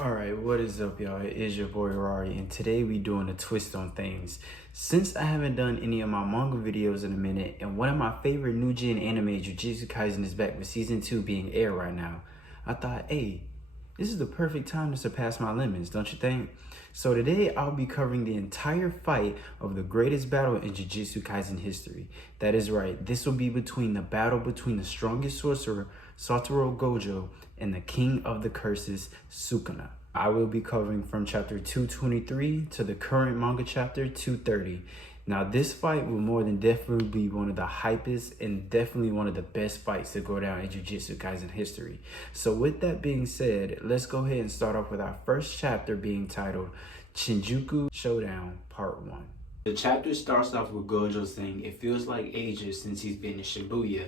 Alright, what is up, y'all? It is your boy Rari, and today we doing a twist on things. Since I haven't done any of my manga videos in a minute, and one of my favorite new gen anime, Jujutsu Kaisen, is back with season 2 being aired right now, I thought, hey, this is the perfect time to surpass my limits, don't you think? So today I'll be covering the entire fight of the greatest battle in Jujutsu Kaisen history. That is right, this will be the battle between the strongest sorcerer, Satoru Gojo, and the king of the curses, Sukana. I will be covering from chapter 223 to the current manga chapter 230. Now this fight will more than definitely be one of the hypest and definitely one of the best fights to go down in Jujutsu Kaisen history. So with that being said, let's go ahead and start off with our first chapter being titled Shinjuku Showdown Part 1. The chapter starts off with Gojo saying it feels like ages since he's been in Shibuya.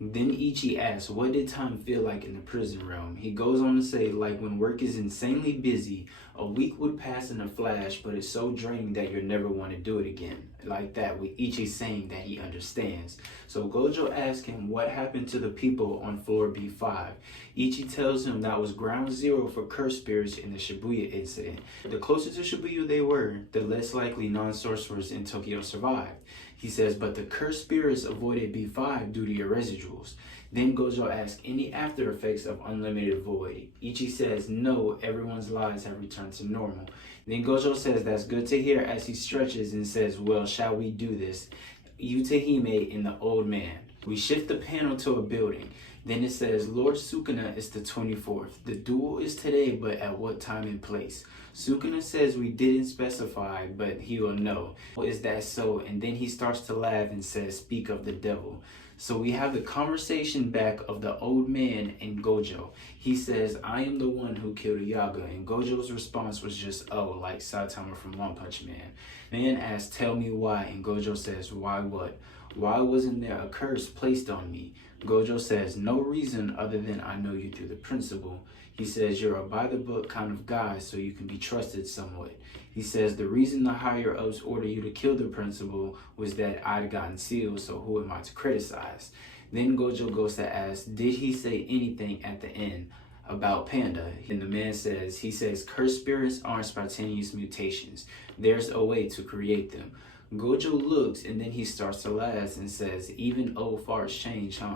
Then Ichi asks, what did time feel like in the prison realm? He goes on to say, like when work is insanely busy, a week would pass in a flash, but it's so draining that you'll never want to do it again. Like that, with Ichi saying that he understands. So Gojo asks him what happened to the people on floor B5. Ichi tells him that was ground zero for curse spirits in the Shibuya incident. The closer to Shibuya they were, the less likely non-sorcerers in Tokyo survived. He says, but the cursed spirits avoided B5 due to your residuals. Then Gojo asks, any after effects of unlimited void? Ichi says, no, everyone's lives have returned to normal. Then Gojo says, that's good to hear, as he stretches and says, well, shall we do this? Yutehime and the old man. We shift the panel to a building. Then it says, Lord Sukana is the 24th. The duel is today, but at what time and place? Sukana says we didn't specify, but he will know. Is that so? And then he starts to laugh and says, speak of the devil. So we have the conversation back of the old man and Gojo. He says, I am the one who killed Yaga. And Gojo's response was just, oh, like Saitama from One Punch Man. Man asks, tell me why. And Gojo says, why what? Why wasn't there a curse placed on me? Gojo says, no reason other than I know you through the principle. He says, you're a by-the-book kind of guy, so you can be trusted somewhat. He says, the reason the higher-ups ordered you to kill the principal was that I'd gotten sealed, so who am I to criticize? Then Gojo goes to ask, did he say anything at the end about Panda? And the man says, he says, cursed spirits aren't spontaneous mutations. There's a way to create them. Gojo looks and then he starts to laugh and says, even old farts change, huh?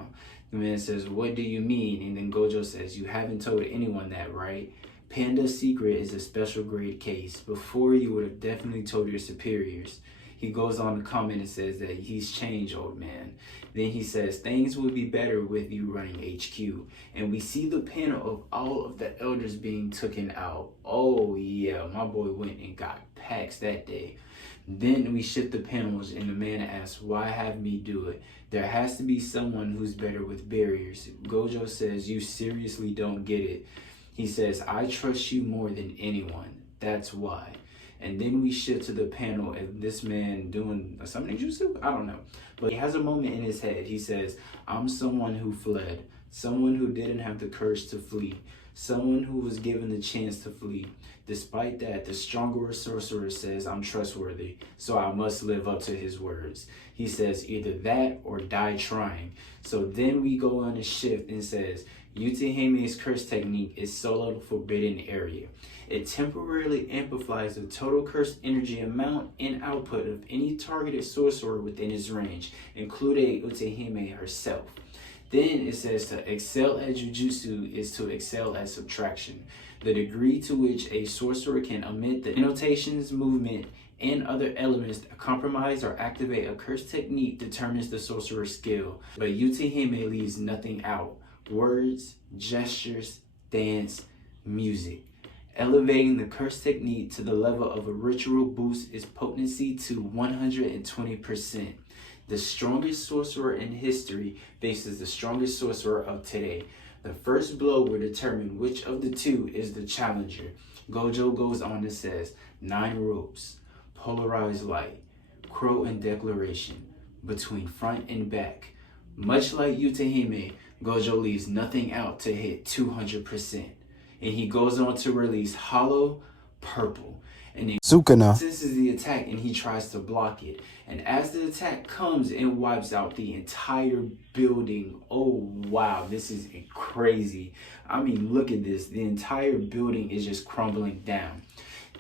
The man says, what do you mean? And then Gojo says, you haven't told anyone that, right? Panda's secret is a special grade case. Before, you would have definitely told your superiors. He goes on to comment and says that he's changed, old man. Then he says, things would be better with you running HQ. And we see the panel of all of the elders being taken out. Oh yeah, my boy went and got packs that day. Then we shift the panels and the man asks, why have me do it? There has to be someone who's better with barriers. Gojo says, you seriously don't get it. He says, I trust you more than anyone. That's why. And then we shift to the panel and this man doing something jutsu? I don't know. But he has a moment in his head. He says, I'm someone who fled. Someone who didn't have the courage to flee. Someone who was given the chance to flee. Despite that, the stronger sorcerer says, I'm trustworthy, so I must live up to his words. He says, either that or die trying. So then we go on a shift and says, Yutehime's curse technique is solo forbidden area. It temporarily amplifies the total curse energy amount and output of any targeted sorcerer within his range, including Utehime herself. Then it says to excel at Jujutsu is to excel at subtraction. The degree to which a sorcerer can omit the annotations, movement, and other elements that compromise or activate a curse technique determines the sorcerer's skill. But Yutehime leaves nothing out. Words, gestures, dance, music. Elevating the curse technique to the level of a ritual boosts its potency to 120%. The strongest sorcerer in history faces the strongest sorcerer of today. The first blow will determine which of the two is the challenger. Gojo goes on and says, 9 ropes, polarized light, crow and declaration, between front and back. Much like Yutehime, Gojo leaves nothing out to hit 200%. And he goes on to release hollow purple. and then Sukana senses the attack and he tries to block it. And as the attack comes, it wipes out the entire building. Oh wow, this is crazy. I mean, look at this. The entire building is just crumbling down.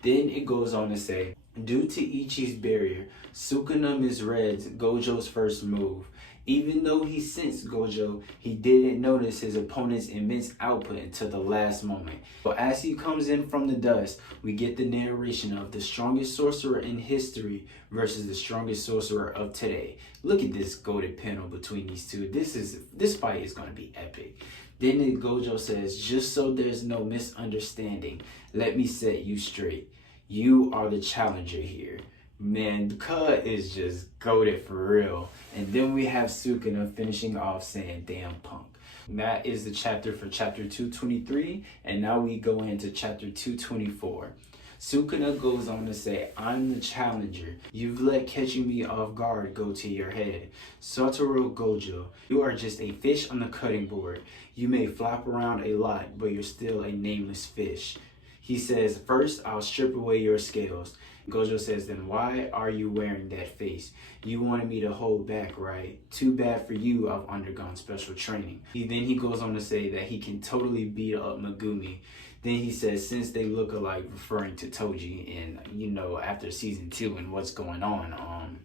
Then it goes on to say, due to Ichi's barrier, Sukuna misreads Gojo's first move. Even though he sensed Gojo, he didn't notice his opponent's immense output until the last moment. So as he comes in from the dust, we get the narration of the strongest sorcerer in history versus the strongest sorcerer of today. Look at this golden panel between these two. This fight is going to be epic. Then Gojo says, just so there's no misunderstanding, let me set you straight. You are the challenger here. Man, Cut is just goated for real. And then we have Sukuna finishing off saying, damn punk. And that is the chapter for chapter 223. And now we go into chapter 224. Sukuna goes on to say, I'm the challenger. You've let catching me off guard go to your head. Satoru Gojo, you are just a fish on the cutting board. You may flop around a lot, but you're still a nameless fish. He says, first, I'll strip away your scales. Gojo says, then why are you wearing that face? You wanted me to hold back, right? Too bad for you, I've undergone special training. Then he goes on to say that he can totally beat up Megumi. Then he says, since they look alike, referring to Toji, and you know, after season 2 and what's going on,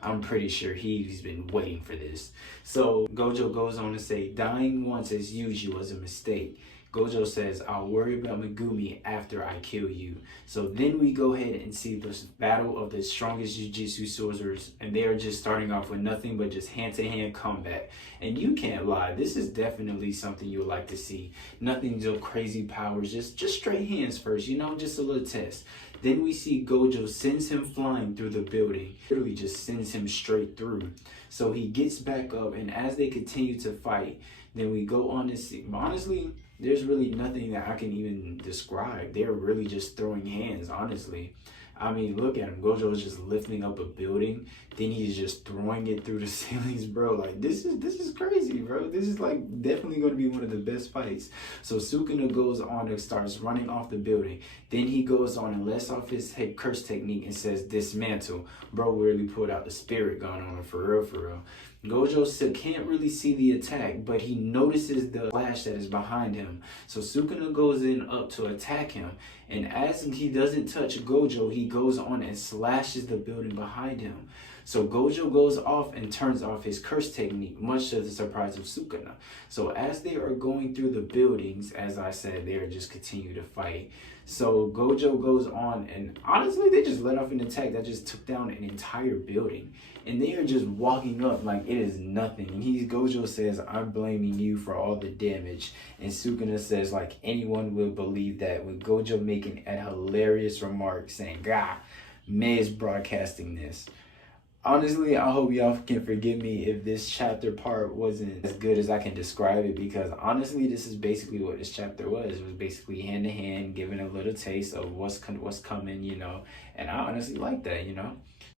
I'm pretty sure he's been waiting for this. So Gojo goes on to say, dying once as usual was a mistake. Gojo says, I'll worry about Megumi after I kill you. So then we go ahead and see this battle of the strongest Jujutsu sorcerers, and they are just starting off with nothing but just hand-to-hand combat. And you can't lie, this is definitely something you would like to see. Nothing so crazy powers, just straight hands first, you know, just a little test. Then we see Gojo sends him flying through the building. Literally just sends him straight through. So he gets back up, and as they continue to fight, then we go on to see, honestly, there's really nothing that I can even describe. They're really just throwing hands, honestly. I mean, look at him. Gojo is just lifting up a building. Then he's just throwing it through the ceilings, bro. Like, this is crazy, bro. This is, like, definitely going to be one of the best fights. So Sukuna goes on and starts running off the building. Then he goes on and lets off his head curse technique and says, dismantle. Bro really pulled out the spirit gun on him, for real, for real. Gojo still can't really see the attack, but he notices the flash that is behind him. So Sukuna goes in up to attack him. And as he doesn't touch Gojo, he goes on and slashes the building behind him. So Gojo goes off and turns off his curse technique, much to the surprise of Sukuna. So as they are going through the buildings, as I said, they are just continue to fight. So Gojo goes on, and honestly, they just let off an attack that just took down an entire building. And they are just walking up like it is nothing. And Gojo says, I'm blaming you for all the damage. And Sukuna says, like, anyone will believe that, with Gojo making a hilarious remark saying, God, May is broadcasting this. Honestly, I hope y'all can forgive me if this chapter part wasn't as good as I can describe it, because honestly, this is basically what this chapter was. It was basically hand to hand, giving a little taste of what's coming, you know. And I honestly like that, you know.